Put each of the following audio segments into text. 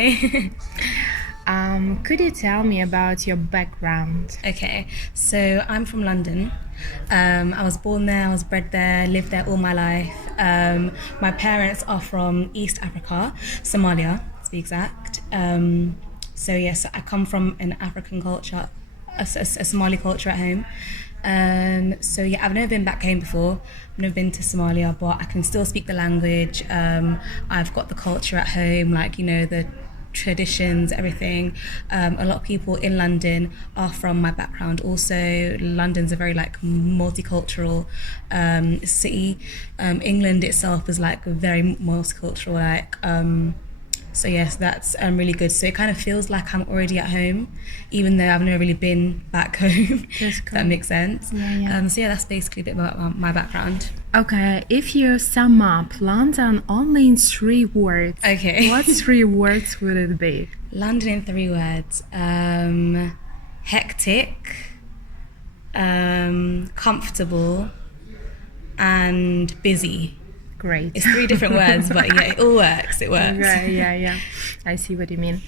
Hi. Could you tell me about your background? Okay, so I'm from London. I was born there, I was bred there, lived there all my life. My parents are from East Africa, Somalia to be exact. So yes, I come from an African culture, a Somali culture at home. So yeah, I've never been back home before. I've never been to Somalia, but I can still speak the language. I've got the culture at home, like the traditions, everything. A lot of people in London are from my background. Also, London's a very multicultural city. England itself is very multicultural. So yes, that's really good. So it kind of feels like I'm already at home, even though I've never really been back home. That's If that makes sense. Yeah. So yeah, that's basically a bit about my background. Okay, if you sum up London only in 3 words, Okay. what 3 words would it be? London in 3 words. Hectic, comfortable, and busy. Great. It's 3 different words, but yeah, it all works. It works. Right, yeah. I see what you mean.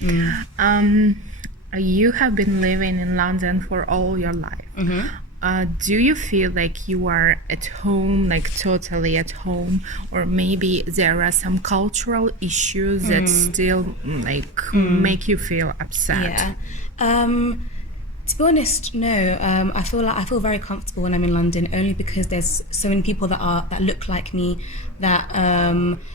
You have been living in London for all your life. Do you feel like you are at home, like totally at home, or maybe there are some cultural issues that still make you feel upset? Yeah. To be honest, no. I feel very comfortable when I'm in London, only because there's so many people that look like me, that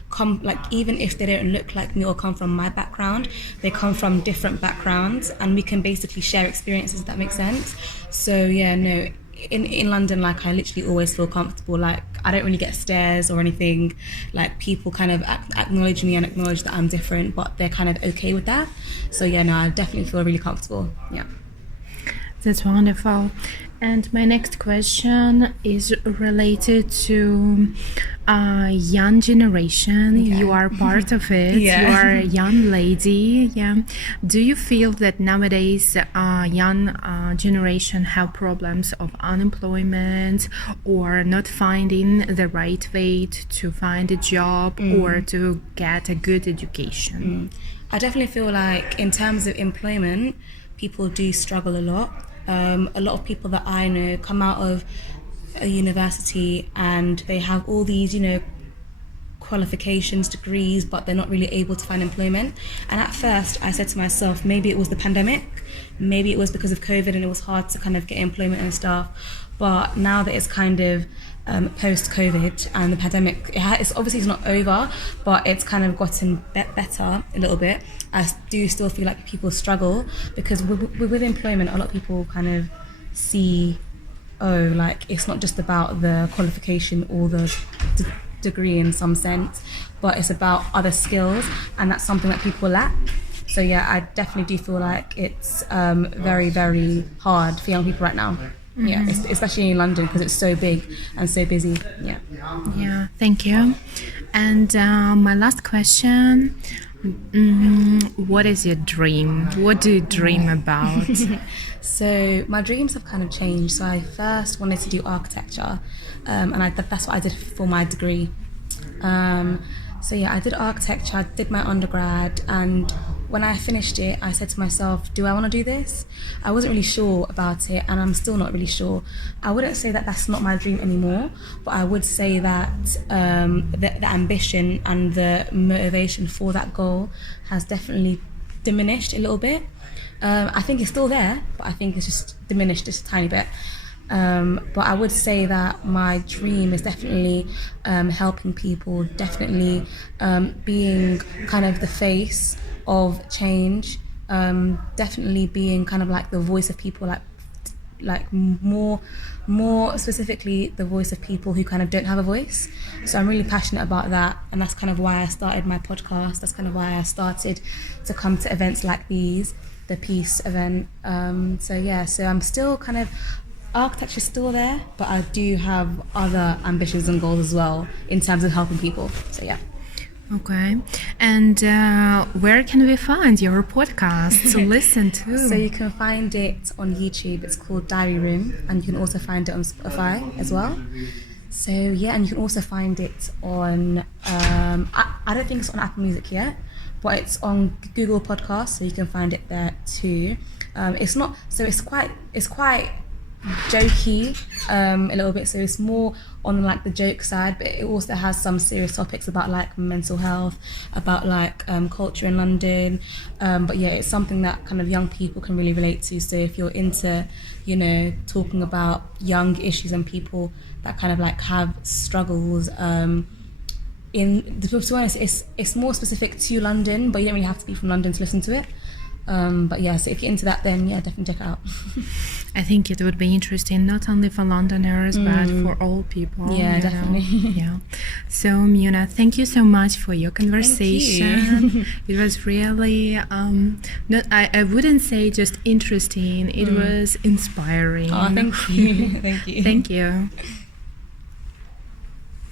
come, even if they don't look like me or come from my background, they come from different backgrounds, and we can basically share experiences. If that makes sense. So yeah, no. In London, I literally always feel comfortable. I don't really get stares or anything. People kind of acknowledge me and acknowledge that I'm different, but they're kind of okay with that. So yeah, no, I definitely feel really comfortable. Yeah. That's wonderful. And my next question is related to young generation. Okay. You are part of it. Yeah. You are a young lady. Yeah. Do you feel that nowadays young generation have problems of unemployment or not finding the right way to find a job or to get a good education? I definitely feel like in terms of employment, people do struggle a lot. A lot of people that I know come out of a university and they have all these, qualifications, degrees, but they're not really able to find employment. And at first I said to myself, maybe it was the pandemic, maybe it was because of COVID and it was hard to kind of get employment and stuff. But now that it's kind of post-COVID and the pandemic, it's obviously it's not over, but it's kind of gotten better a little bit. I do still feel like people struggle because with employment, a lot of people kind of see, it's not just about the qualification or the degree in some sense, but it's about other skills, and that's something that people lack. So yeah, I definitely do feel like it's very, very hard for young people right now. Yeah, especially in London because it's so big and so busy. Yeah, thank you. And my last question, what is your dream? What do you dream about? So my dreams have kind of changed. So I first wanted to do architecture, and that's what I did for my degree. So yeah, I did architecture, I did my undergrad, and when I finished it, I said to myself, do I want to do this? I wasn't really sure about it, and I'm still not really sure. I wouldn't say that that's not my dream anymore, but I would say that the ambition and the motivation for that goal has definitely diminished a little bit. I think it's still there, but I think it's just diminished just a tiny bit. But I would say that my dream is definitely helping people, definitely being kind of the face of change, definitely being kind of like the voice of people, like more specifically the voice of people who kind of don't have a voice. So I'm really passionate about that, and that's kind of why I started my podcast. That's kind of why I started to come to events like these, the Peace event. So I'm still kind of, architecture's still there, but I do have other ambitions and goals as well in terms of helping people. So yeah. Okay. And where can we find your podcast to listen to? So you can find it on YouTube. It's called Diary Room, and you can also find it on Spotify as well. So yeah, and you can also find it on, I don't think it's on Apple Music yet, but it's on Google Podcasts, so you can find it there too. It's not so it's quite jokey a little bit, so it's more on like the joke side, but it also has some serious topics about like mental health, about like culture in London, but yeah, it's something that kind of young people can really relate to. So if you're into, you know, talking about young issues and people that kind of like have struggles, to be honest, it's more specific to London, but you don't really have to be from London to listen to it. But yeah, so if you're into that, then yeah, definitely check it out. I think it would be interesting not only for Londoners but for all people. Yeah, definitely. Yeah. So Muna, thank you so much for your conversation. It was really I wouldn't say just interesting. It was inspiring. Oh, thank you. Thank you. Thank you.